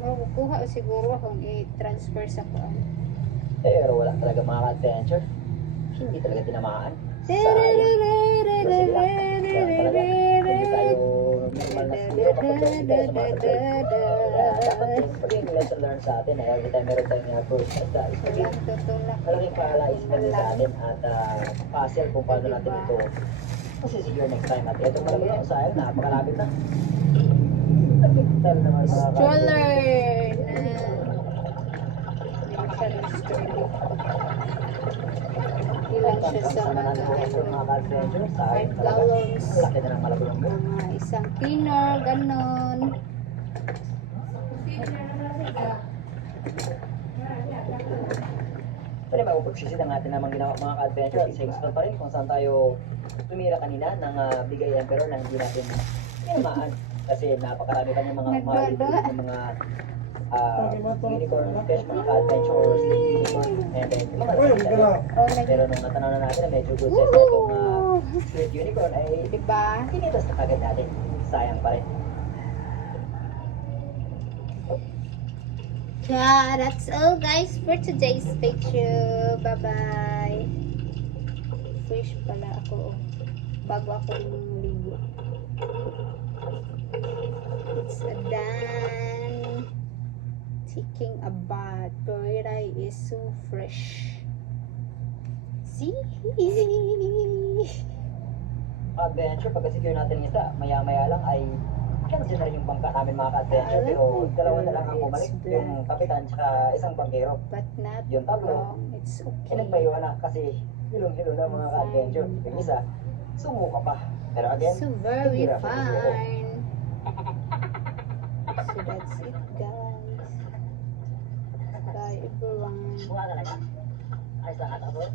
Makukuha siguro akong i-transfer sa kuan. Pero wala talaga mga ka-adventure. Hindi talaga tinamaan. Sayang. Pero sige lang. Ganun talaga. Hindi tayo normal na zero kapag hindi tayo sumasagot. Kaya dapat din maging lesson learned sa atin. Every time meron tayong approach na guys, Walang tutulak. malaking kaalaispan din sa atin at puzzle kung paano natin ito masisecure next time. At itong malaki na sayang, napakalapit na. Napital naman mga Stroller ka-adventure. na. Ilang siya sa mga mga ka-adventure. 5 gallons. Laki na ng malabulong mo. Mga isang tinor, ganon. Pwede mag-upagsisid ang atin namang ginawa mga ka-adventure. Isa-explore pa rin kung saan tayo tumira kanina ng bigay emperor na hindi natin tinamaan. Kasi napakarami pa ng mga Nagdala. ng mga unicorn fish, mga ka-adventure or sleep unicorn. And then, yung mga Uy, nakita gala. Oh, pero nung natanaw na natin na medyo good size na itong sleep unicorn ay diba? tinitas na kagad natin. Sayang pa rin. Yeah, that's all guys for today's picture. Bye-bye. Fresh pala ako. Bago ako ligo. It's a done. Taking a bath. Paradise is so fresh. See? Adventure, pagka-secure natin ng isda, maya-maya lang ay cancel na rin yung bangka namin mga ka-adventure. Pero dalawa na lang ang bumalik, yung kapitan tsaka isang bangkero. But not Yung tatlo, wrong. It's okay. Pinagbayuan na kasi hilong-hilo na mga ka-adventure. Yung isa, sumuka pa. Pero again, So very titira pa sa suko. fine. So that's it guys. Bye everyone. Wala talaga. Ayos lang ata bro.